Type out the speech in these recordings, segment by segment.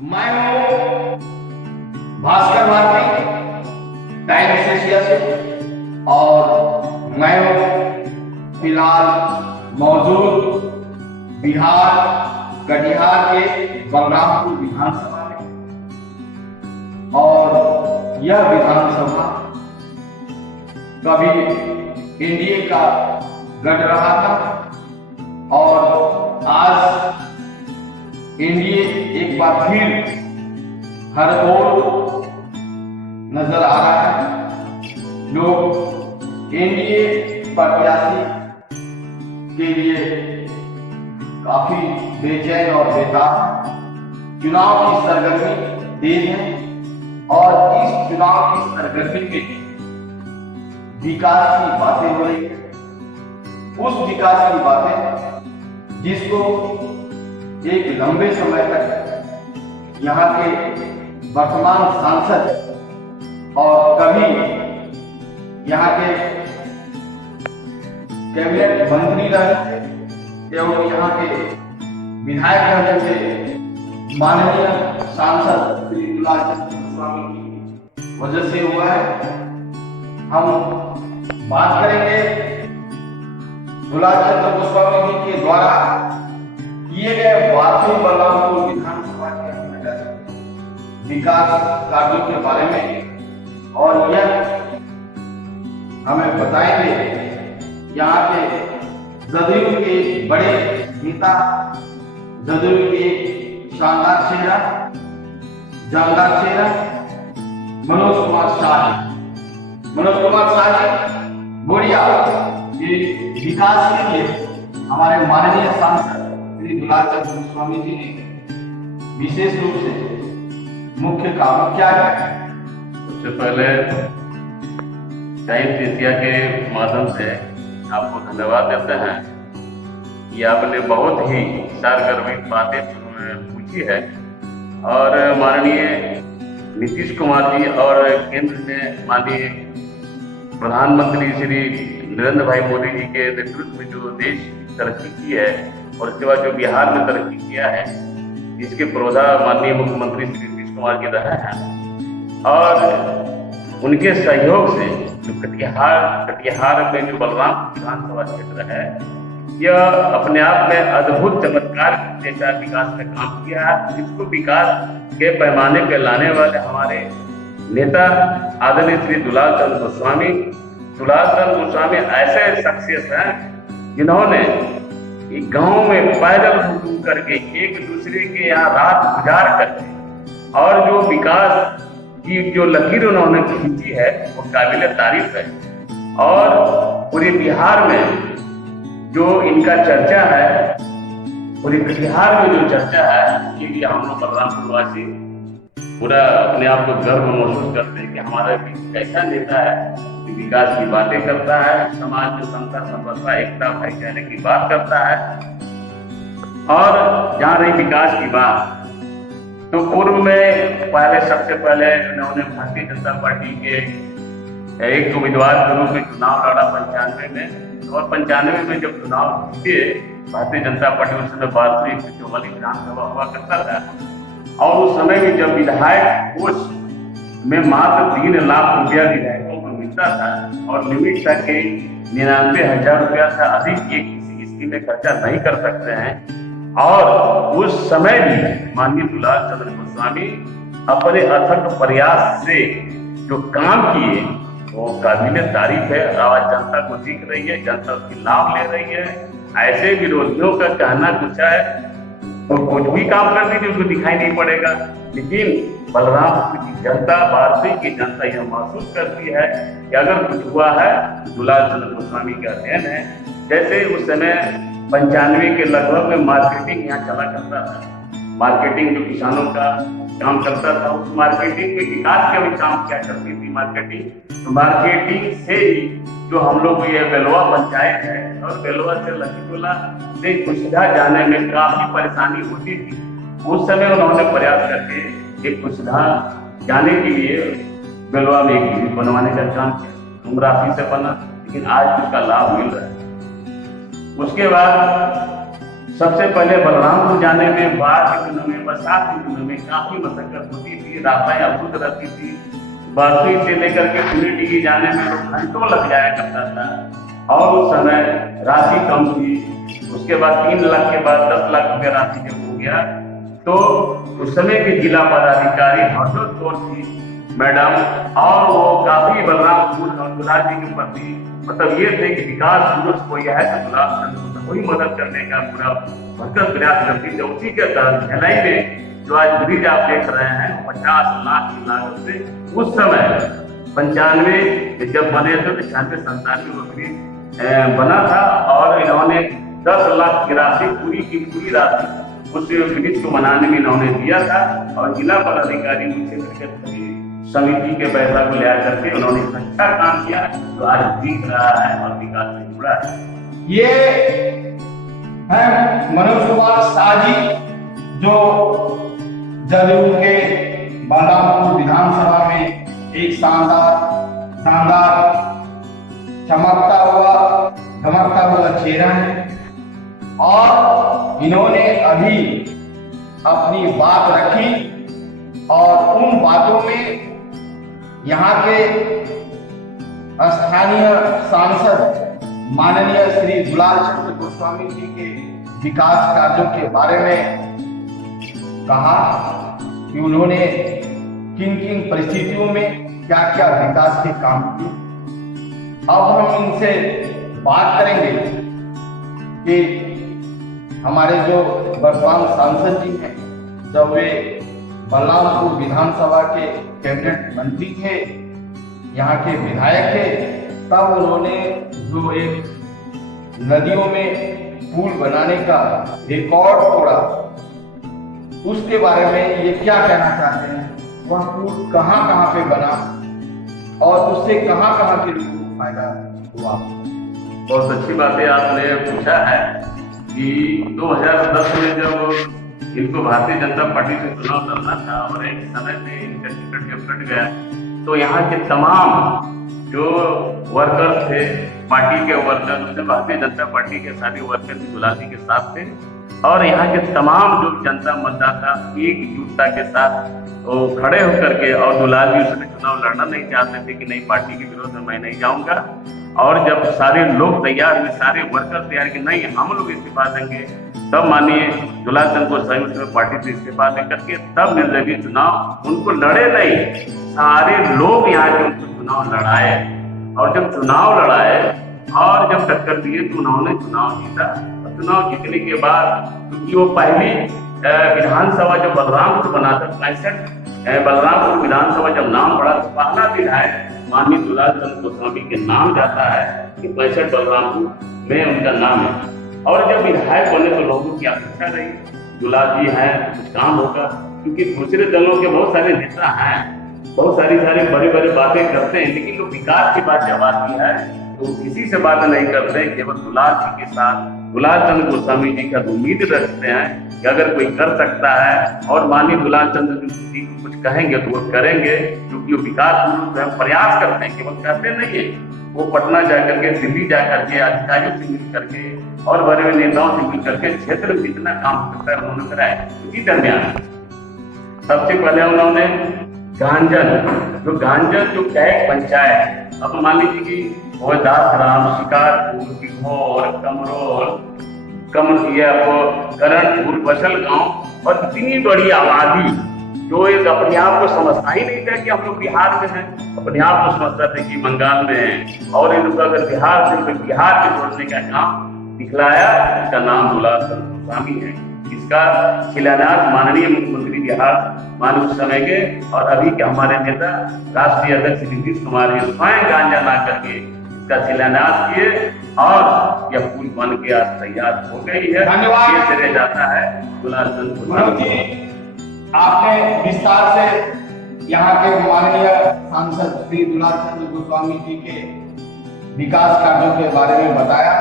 मैं हूं Bhaskar Bharti, times Asia से, और मैं हूं फिलहाल मौजूद बिहार कटिहार के बलरामपुर विधानसभा में। और यह विधानसभा कभी एनडीए का गढ़ रहा था और आज एनडीए एक बार फिर हर ओर नजर आ रहा है। लोग एनडीए प्रत्याशी के लिए काफी बेचैन और बेताब। चुनाव की सरगर्मी तेज है और इस चुनाव की सरगर्मी में विकास की बातें हो रही है। उस विकास की बातें जिसको एक लंबे समय तक यहाँ के वर्तमान सांसद और कभी यहाँ के कैबिनेट मंत्री रहे थे एवं यहाँ के विधायक रहे थे माननीय सांसद श्री दुलाल चंद्र गोस्वामी की वजह से हुआ है। हम बात करेंगे दुलाल चंद्र गोस्वामी जी के द्वारा किए गए वार्षिक बलरामपुर विधानसभा के अंतर्गत विकास कार्यों के बारे में, और यह हमें बताएंगे यहाँ के जदयू के बड़े नेता, जदयू के शानदार चेहरा, जानदार चेहरा मनोज कुमार शाह बोरिया ये विकास के लिए हमारे माननीय सांसद श्री दुलाल चंद्र गोस्वामी जी ने विशेष रूप से मुख्य काम क्या है। सबसे पहले टाइम्स एशिया के माध्यम से आपको धन्यवाद देते हैं कि आपने बहुत ही सारगर्मी बातें पूछी है और माननीय नीतीश कुमार जी और केंद्र में माननीय प्रधानमंत्री श्री नरेंद्र भाई मोदी जी के नेतृत्व में जो देश तरक्की की है और उसके बाद जो बिहार में तरक्की किया है, इसके प्रोधा माननीय मुख्यमंत्री श्री नीतीश कुमार जी रहे हैं। और उनके सहयोग से जो कटिहार में जो बलरामपुर विधानसभा क्षेत्र है, यह अपने आप में अद्भुत चमत्कार जैसा विकास का काम किया है, जिसको विकास के पैमाने पे लाने वाले हमारे नेता आदरणीय श्री दुलाल चंद्र गोस्वामी ऐसे शख्सियत हैं जिन्होंने गांव में पैदल घूम करके एक दूसरे के यहाँ रात गुजार करके और जो विकास की जो लकीर उन्होंने खींची है वो काबिल तारीफ है। और पूरे बिहार में जो इनका चर्चा है, पूरे बिहार में जो चर्चा है, ये भी हम लोग बलरामपुर वासी पूरा अपने आप को गर्व महसूस करते हैं कि हमारा एक ऐसा नेता है कि विकास की बातें करता है, समाज में समता संपन्नता एकता भाईचारे की बात करता है। और जहाँ रही विकास की बात, तो पूर्व में सबसे पहले उन्होंने भारतीय जनता पार्टी के एक उम्मीदवार के रूप में चुनाव लड़ा 95 में, और 95 में जब चुनाव जीते भारतीय जनता पार्टी उस समय वार्षिक विधानसभा हुआ करता था, और उस समय में जब विधायक कोष में मात्र 3 लाख रुपया विधायकों को मिलता था और लिमिट था कि 99,000 रुपया से अधिक एक किसी स्कीम में खर्चा नहीं कर सकते हैं। और उस समय भी माननीय दुलाल चंद्र गोस्वामी अपने अथक प्रयास से जो काम किए वो काबिल तारीफ है। आवाज जनता को दिख रही है, जनता उसकी लाभ ले रही है। ऐसे विरोधियों का कहना कुछ है तो कुछ भी काम कर दीजिए, उसको दिखाई नहीं पड़ेगा, लेकिन बलरामपुर की जनता, वाराणसी की जनता यह महसूस करती है कि अगर कुछ हुआ है तो दुलाल चंद्र गोस्वामी का देन है। जैसे उस समय 95 के लगभग में मार्केटिंग यहाँ चला करता था, मार्केटिंग जो किसानों का काम करता था, उस मार्केटिंग में विकास का भी काम क्या करती थी मार्केटिंग, तो मार्केटिंग से ही जो हम लोग ये बेलवा पंचायत है और बेलवा से लखीटोला से कुशधा जाने में काफी परेशानी होती थी। उस समय उन्होंने प्रयास करके एक कुशधा जाने के लिए बेलवा में एक ब्रिज बनवाने का काम किया, कम राशि से बना, लेकिन आज उसका लाभ मिल रहा है। उसके बाद सबसे पहले बलरामपुर जाने में बाढ़ के दिनों में, बरसात के दिनों में काफी मशक्कत होती थी, रास्ताएं अवरुद्ध रहती थी। बरसोई से लेकर के पूरी डिगी जाने में तो घंटों लग जाया करता था और उस समय राशि कम थी। उसके बाद 3 लाख के बाद 10 लाख रुपया राशि जब हो गया तो उस समय के जिला पदाधिकारी हरदोल कौर थी मैडम, और वो काफी बलरामपुर और दुलार जी के प्रति मतलब ये थे कि विकास पुरुष को यह है कि दुलार चंद्र को ही मदद करने का पूरा भरकर प्रयास करती थी। उसी के तहत झेलाई में जो आज ब्रिज आप देख रहे हैं 50 लाख की लागत से उस समय 95 जब बने थे तो 96-97 वो ब्रिज बना था और इन्होंने 10 लाख की राशि पूरी की पूरी राशि उस ब्रिज को बनाने में इन्होंने दिया था और जिला पदाधिकारी मुख्य समिति के पैसा को ले करके उन्होंने अच्छा काम किया जो आज दिख रहा है और विकास से जुड़ा है। ये है मनोज कुमार शाह जी जो जदयू के बलरामपुर विधानसभा में एक शानदार धमकता हुआ चेहरा है और इन्होंने अभी अपनी बात रखी और उन बातों में यहाँ के स्थानीय सांसद माननीय श्री दुलार चंद्र गोस्वामी जी के विकास कार्यों के बारे में कहा कि उन्होंने किन किन परिस्थितियों में क्या क्या विकास के काम किए। अब हम इनसे बात करेंगे कि हमारे जो वर्तमान सांसद जी हैं जब वे बलरामपुर विधानसभा के कैबिनेट मंत्री थे, यहाँ के विधायक थे, तब उन्होंने जो एक नदियों में पुल बनाने का रिकॉर्ड तोड़ा, उसके बारे में ये क्या कहना चाहते हैं, वह पुल कहाँ पे बना और उससे कहाँ के लोगों को फायदा हुआ। बहुत अच्छी बात है आपने पूछा है कि 2010 में जब इनको भारतीय जनता पार्टी से चुनाव लड़ना था और एक समय में इनका टिकट जब कट गया तो यहाँ के तमाम जो वर्कर्स थे, पार्टी के वर्कर्स थे, भारतीय जनता पार्टी के सारे वर्कर दुलारी के साथ थे और यहाँ के तमाम जो जनता मतदाता एकजुटता के साथ वो खड़े होकर के और दुलार जी उसमें चुनाव लड़ना नहीं चाहते थे कि नहीं पार्टी के विरोध में मैं नहीं जाऊंगा। और जब सारे लोग तैयार हुए, सारे वर्कर तैयार कि नहीं हम लोग इस्तीफा देंगे, तब मानिए दुलार चंद्र गोस्वामी उसमें पार्टी से इस्तीफा दे करके तब निर्दलीय चुनाव उनको लड़े नहीं, सारे लोग यहाँ के उनको चुनाव लड़ाए और जब चुनाव लड़ाए और जब टक्कर दिए तो उन्होंने चुनाव जीता। चुनाव जीतने के बाद क्योंकि वो पहली विधानसभा जब बलरामपुर बना था 65 बलरामपुर विधानसभा जब नाम पड़ा तो पहला विधायक माननीय दुलार चंद्र गोस्वामी के नाम जाता है कि 65 बलरामपुर में उनका नाम है। और जब विधायक बने तो लोगों की अपेक्षा रही दुलार जी हैं कुछ काम होगा, क्योंकि दूसरे दलों के बहुत सारे नेता हैं, बहुत सारी बड़ी बातें करते हैं, लेकिन लोग विकास की बात जब आती है तो किसी से बात नहीं करते, केवल दुलार जी के साथ दुलार चंद्र गोस्वामी जी का उम्मीद रखते हैं कि अगर कोई कर सकता है और माननीय दुलार चंद्र जी को कुछ कहेंगे तो वो करेंगे, क्योंकि वो विकास प्रयास करते हैं, केवल करते नहीं है। वो पटना जाकर के, दिल्ली जाकर के, अधिकारियों से मिल करके और बड़े बड़े नेताओं से मिल करके क्षेत्र में जितना काम करता है उन्होंने कराया। इसी दरमियान सबसे पहले उन्होंने गांजन जो कैक पंचायत, अब मान लीजिए कि दासराम, शिकारपुर, बिघौर, करणपुर, बसल गांव और इतनी बड़ी आबादी जो एक अपने आप को समझता ही नहीं था कि हम लोग बिहार में हैं, अपने आप को समझता था कि बंगाल में हैं और इनको अगर बिहार से जोड़ने का काम दिखलाया। इसका नाम दुलार चंद्र गोस्वामी है। इसका शिलान्यास माननीय मुख्यमंत्री बिहार माननीय उस समय के और अभी के हमारे नेता राष्ट्रीय अध्यक्ष नीतीश कुमार जी स्वयं गांजा ला करके इसका शिलान्यास किए और यह पुल बन के आज तैयार हो गई है। धन्यवाद। ये चले जाता है दुलार चंद्र गोस्वामी। आपने विस्तार से यहाँ के माननीय सांसद श्री दुलार चंद्र गोस्वामी जी के विकास कार्यों के बारे में बताया,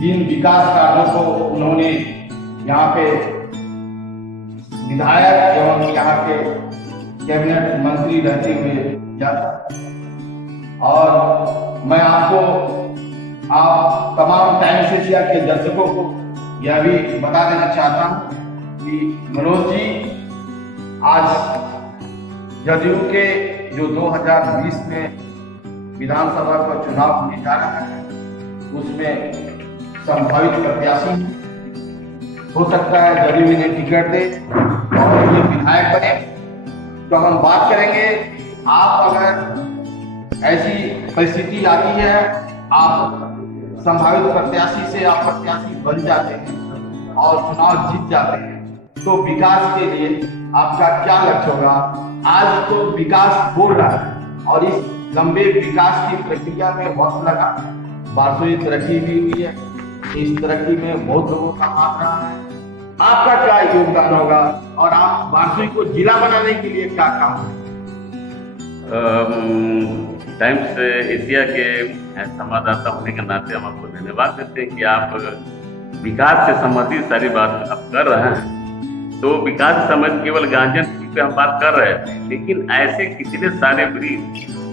जिन विकास कार्यों को उन्होंने यहाँ पे विधायक एवं यहाँ के कैबिनेट मंत्री रहते हुए जाता। और मैं आपको आप तमाम टाइम्स एशिया के दर्शकों को यह भी बता देना चाहता हूं कि मनोज जी आज जदयू के जो 2020 में विधानसभा का चुनाव होने जा रहा है उसमें संभावित प्रत्याशी हैं। हो सकता है जदयू इन्हें टिकट दे और ये विधायक बने, तो हम बात करेंगे। आप अगर ऐसी परिस्थिति आती है, आप संभावित प्रत्याशी से आप प्रत्याशी बन जाते हैं और चुनाव जीत जाते हैं, तो विकास के लिए आपका क्या लक्ष्य होगा? आज तो विकास हो रहा है और इस लंबे विकास की प्रक्रिया में वक्त लगा, वार्षिक तरक्की भी हुई है, इस तरक्की में बहुत लोगों का हाथ रहा है। आपका क्या योगदान होगा और आप वार्षिक को जिला बनाने के लिए क्या काम करेंगे? टाइम्स एशिया के संवाददाता होने के नाते हम आपको धन्यवाद देते हैं कि आप विकास से संबंधित सारी बात आप कर रहे हैं। तो विकास से संबंधित केवल गांजन पे हम बात कर रहे थे, लेकिन ऐसे कितने सारे ब्रिज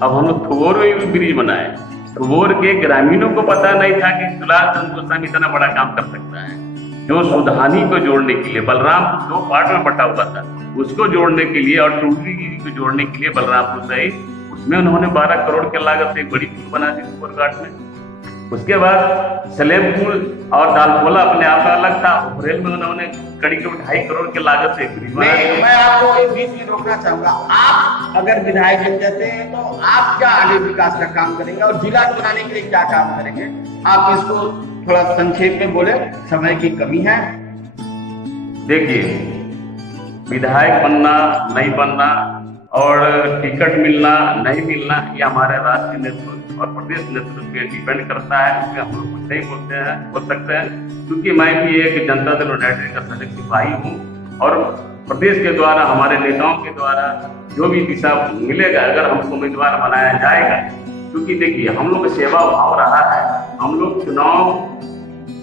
अब हम लोग थोर में भी ब्रिज बनाए। थोर के ग्रामीणों को पता नहीं था कि दुलाल चंद्र गोस्वामी इतना बड़ा काम कर सकता है। जो सुधानी को जोड़ने के लिए बलरामपुर 2 पार्ट में बटा हुआ था, उसको जोड़ने के लिए और टूटरीगिरी को जोड़ने के लिए बलरामपुर से उसमें उन्होंने 12 करोड़ के लागत से एक बड़ी पुल बना दी सुपरघाट में। उसके बाद सलेमपुर और दालकोला अपने आप में अलग था, रेल में उन्होंने कड़ी 2.5 करोड़ के लागत से मैं आपको इस बीच में रोकना चाहूंगा। आप अगर विधायक बन जाते हैं तो आप क्या आगे विकास का काम करेंगे और जिला बनाने के लिए क्या काम करेंगे? आप इसको थोड़ा संक्षेप में बोले, समय की कमी है। देखिए, विधायक बनना नहीं बनना और टिकट मिलना नहीं मिलना ये हमारे राष्ट्रीय नेतृत्व और प्रदेश नेतृत्व पे डिपेंड करता है। इसमें हम लोग कुछ नहीं बोल सकते हैं, क्योंकि मैं भी एक जनता दल यूनाइटेड का सदस्य सिपाही हूँ और प्रदेश के द्वारा हमारे नेताओं के द्वारा जो भी दिशा मिलेगा, अगर हमको उम्मीदवार बनाया जाएगा, क्योंकि देखिए हम लोग सेवा भाव रहा है। हम लोग चुनाव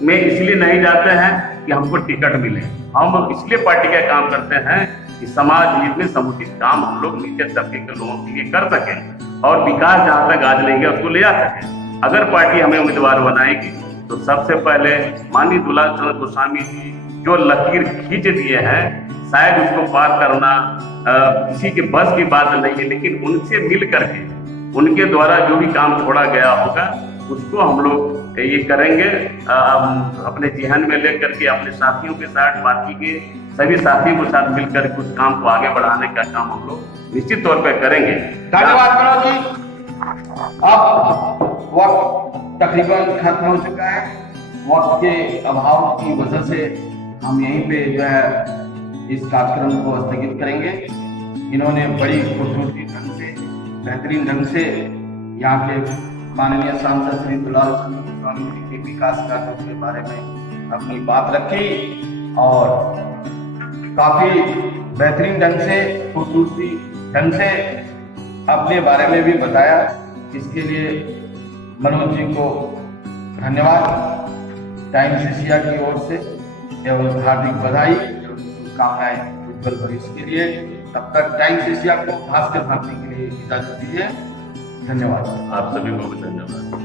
में इसलिए नहीं जाते हैं कि हमको टिकट मिले, हम इसलिए पार्टी का काम करते हैं कि समाज हित में समुचित काम हम लोग नीचे तबके के लोगों के लिए कर सकें और विकास जहाँ तक आज नहीं गया उसको ले आ सकें। अगर पार्टी हमें उम्मीदवार बनाएगी तो सबसे पहले माननीय दुलाल चंद्र गोस्वामी जी जो लकीर खींच दिए हैं, शायद उसको पार करना किसी के बस की बात नहीं है, लेकिन उनसे मिल करके उनके द्वारा जो भी काम छोड़ा गया होगा उसको हम लोग ये करेंगे। अपने जिहन में लेकर के अपने साथियों के साथ, बाकी के सभी साथियों के साथ मिलकर उस काम को आगे बढ़ाने का काम हम लोग निश्चित तौर पर करेंगे। धन्यवाद मनोज जी। अब वक्त तकरीबन खत्म हो चुका है। वक्त के अभाव की वजह से हम यहीं पे जो है इस कार्यक्रम को स्थगित करेंगे। इन्होंने बड़ी खूबसूरती ढंग से, बेहतरीन ढंग से यहाँ के माननीय सांसद श्री दुलाल चंद्र गोस्वामी जी के विकास कार्यों के बारे में अपनी बात रखी और काफी बेहतरीन ढंग से, खूबसूरती ढंग से अपने बारे में भी बताया। इसके लिए मनोज जी को धन्यवाद टाइम्स एशिया की ओर से एवं हार्दिक बधाई एवं शुभकामनाएं उज्जवल भविष्य के लिए। तब तक टाइम्स एशिया को भास्कर भारती के लिए इजाजत दीजिए। धन्यवाद। आप सभी को भी धन्यवाद।